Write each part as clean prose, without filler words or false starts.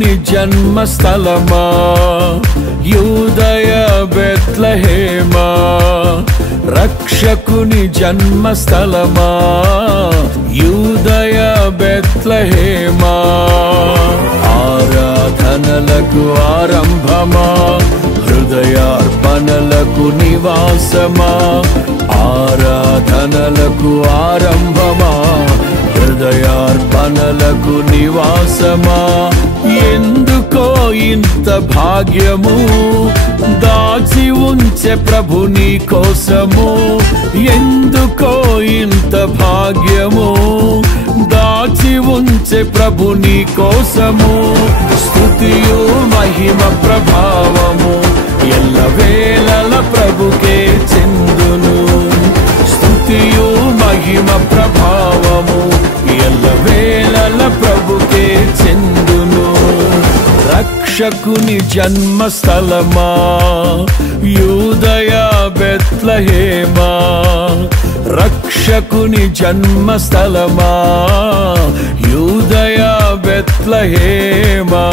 రక్షకుని జన్మస్థలమా యూదయ బెత్లెహేమా రక్షకుని జన్మస్థలమా యూదయ బెత్లెహేమా ఆరాధనలకు ఆరంభమా హృదయార్పణలకు నివాసమా ఆరాధనలకు ఆరంభమా హృదయార్పణలకు నివాసమా ఎందుకో ఇంత భాగ్యము దాచి ఉంచే ప్రభు నీ కోసము ఎందుకో ఇంత భాగ్యము దాచి ఉంచే ప్రభు నీ కోసము స్తుతియు మహిమ ప్రభావము ఎల్లవేళల ప్రభుకే చెందును స్తుతియు మహిమ ప్రభావము ఎల్లవేళల ప్రభుకే చెందును రక్షకుని జన్మస్థలమా యూదయ బెత్లెహేమా రక్షకుని జన్మస్థలమా యూదయ బెత్లెహేమా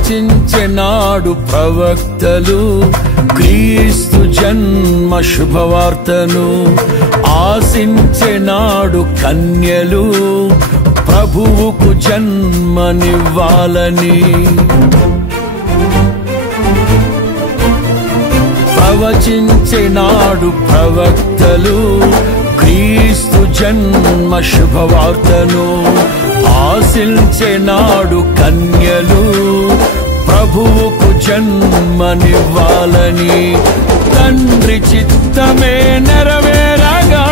ప్రవచించెనాడు ప్రవక్తలు క్రీస్తు జన్మ శుభవార్తను ఆశించెనాడు కన్యలు ప్రభువుకు జన్మనివ్వాలని ప్రవచించెనాడు ప్రవక్తలు క్రీస్తు జన్మ శుభవార్తను ఆశించెనాడు కన్యలు ప్రభువుకు జన్మనివ్వాలని తండ్రి చిత్తమే నెరవేరగా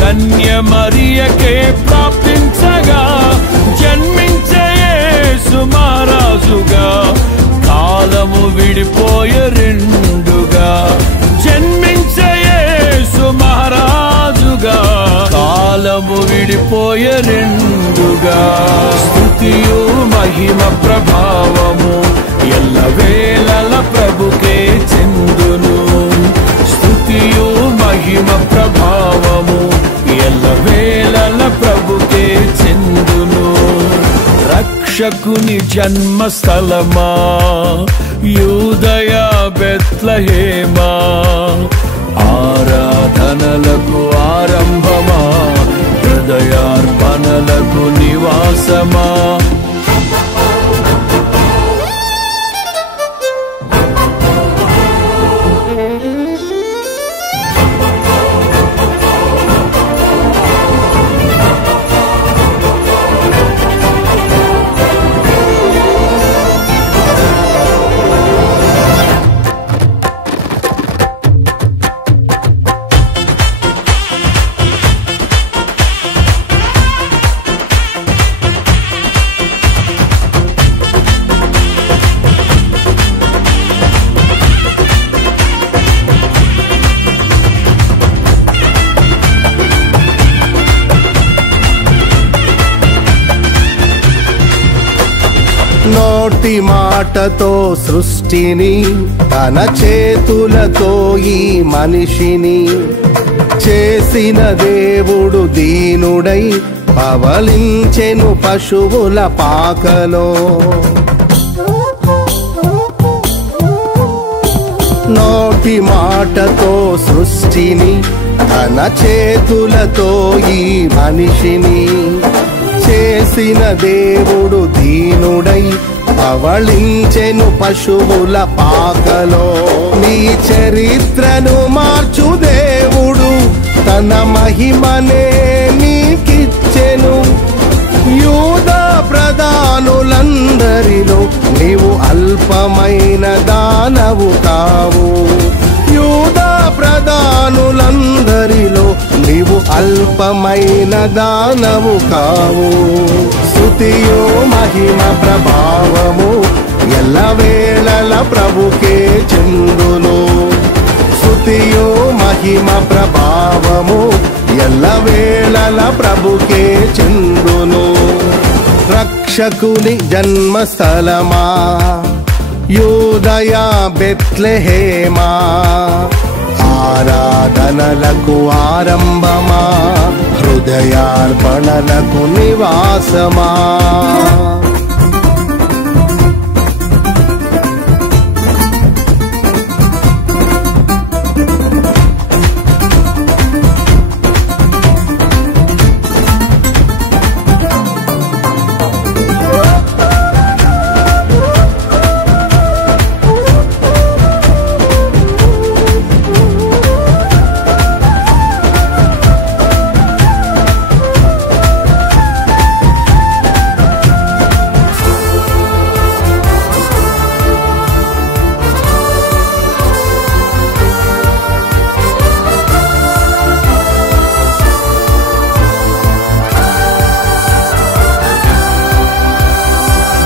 కన్య మరియకే ప్రాప్తించగా జన్మించే యేసు మహారాజుగా కాలము విడిపోయే రెండుగా జన్మించే యేసు మహారాజుగా కాలము విడిపోయే రెండుగా స్తుతియు మహిమ ప్రభావము ఎల్లవేళల ప్రభుకే చెందును స్తుతియు మహిమ ప్రభావము ఎల్లవేళల ప్రభుకే చెందును రక్షకుని జన్మస్థలమా యూదయ బెత్లెహేమా ఆరాధనలకు ఆరంభమా హృదయార్పణలకు నివాసమా నోటి మాటతో సృష్టిని తన చేతులతో ఈ మనిషిని చేసిన దేవుడు దీనుడై పవలించెను పశువుల పాకలో నోటి మాటతో సృష్టిని తన చేతులతో ఈ మనిషిని చేసిన దేవుడు దీనుడై పవళించెను పశువుల పాకలో నీ చరిత్రను మార్చు దేవుడు తన మహిమనే నీకిచ్చెను యూదా ప్రధానులందరిలో నీవు అల్పమైన దానవు కావు యూదా ప్రధానులందరిలో నీవు అల్పమైన దానవు కావు. స్తుతియు మహిమ ప్రభావము ఎల్లవేళల ప్రభుకే చెందును. స్తుతియు మహిమ ప్రభావము ఎల్లవేళల ప్రభుకే చెందును. రక్షకుని జన్మస్థలమా యూదయ బెత్లెహేమా, ఆరాధనలకు ఆరంభమా హృదయార్పణలకు నివాసమా.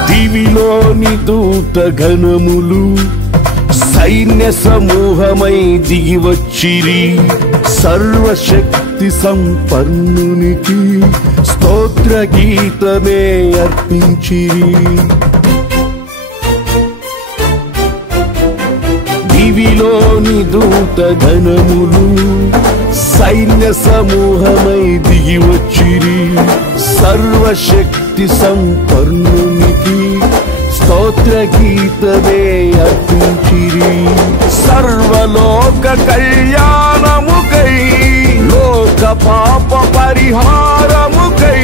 దివిలోని దూత గణములు సైన్య సమూహమై దిగి వచ్చిరి. సర్వశక్తి సంపన్నునికి స్తోత్ర గీతమే అర్పించిరి. దివిలోని దూత గణములు సైన్య సమూహమై దిగి వచ్చిరి. సర్వశక్తి సంపన్నునికి స్తోత్ర గీతమే అర్పించిరి. సర్వలోక కళ్యాణముకై లోక పాప పరిహారముకై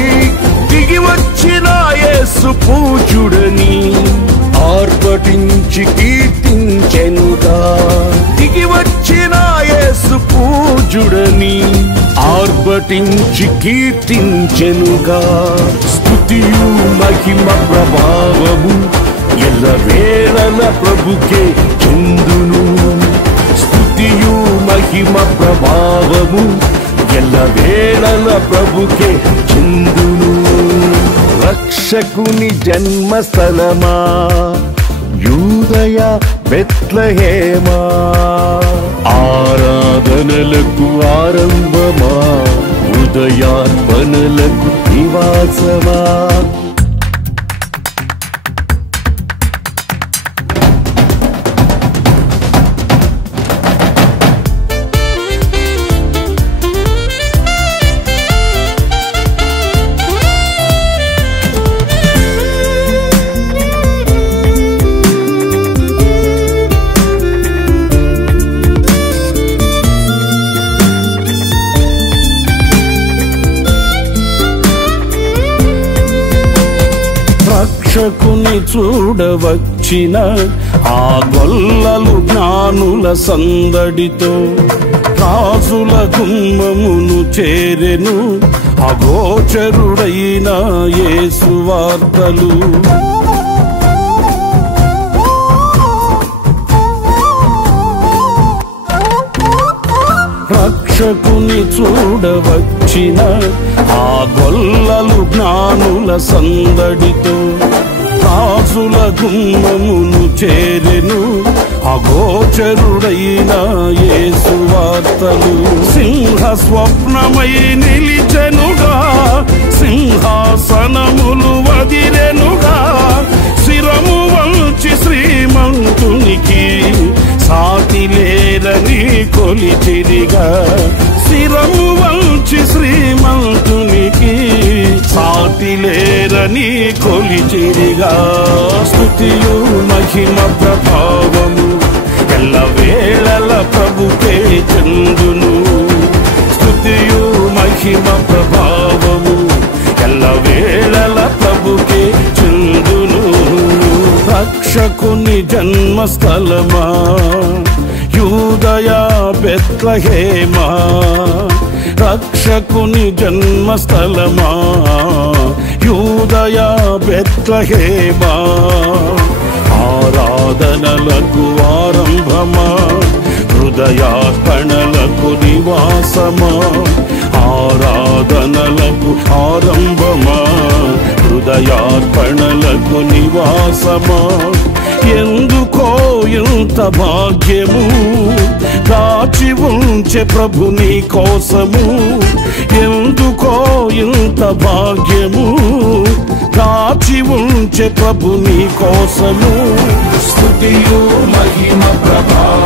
దిగి వచ్చిన యేసు పూజుడని ఆర్భటించి కీర్తించెనుగా. దిగి వచ్చిన యేసు పూజుడని ఆర్భటించి కీర్తించెనుగా. స్తుతియు మహిమ ప్రభావము ఎల్లవేళల ప్రభుకే చెందును. స్తుతియు మహిమ ప్రభావము ఎల్లవేళల ప్రభుకే చెందును. రక్షకుని జన్మస్థలమా యూదయ బెత్లెహేమా, ఆరాధనలకు ఆరంభమా హృదయార్పణలకు నివాసమా. రక్షకుని చూడవచ్చిన ఆ గొల్లలు జ్ఞానుల సందడితో రాజుల గుమ్మమును చేరెను అగోచరుడైన యేసు వార్తలు. రక్షకుని చూడవచ్చిన ఆ గొల్లలు జ్ఞానుల సందడితో రాజుల గుమ్మమును చేరెను అగోచరుడైన యేసు వార్తలు. సింహ స్వప్నమై నిలిచెనుగా, సింహాసనములు వదిరెనుగా. శిరము వంచి శ్రీమంతునికి సాటి లేరని కొలిచిరిగా. శిరము వంచి శ్రీమంతునికి సాటి లేరని కొలిచిరిగా. స్తుతియు మహిమ ప్రభావము ఎల్లవేళల ప్రభుకే చెందును. స్తుతియు మహిమ ప్రభావము ఎల్లవేళల ప్రభుకే చెందును. రక్షకుని జన్మస్థలమా యూదయ బెత్లెహేమా, రక్షకుని జన్మస్థలమా యూదయ బెత్లెహేమా, ఆరాధనలకు ఆరంభమా హృదయార్పణలకు నివాసమా, ఆరాధనలకు ఆరంభమా, హృదయార్పణలకు నివాసమా. ఎందుకో ఇంత భాగ్యము దాచి ఉంచే ప్రభు నీ కోసము. ఎందుకో ఇంత భాగ్యము దాచి ఉంచే ప్రభు నీ కోసము. స్తుతియు మహిమ ప్రభావ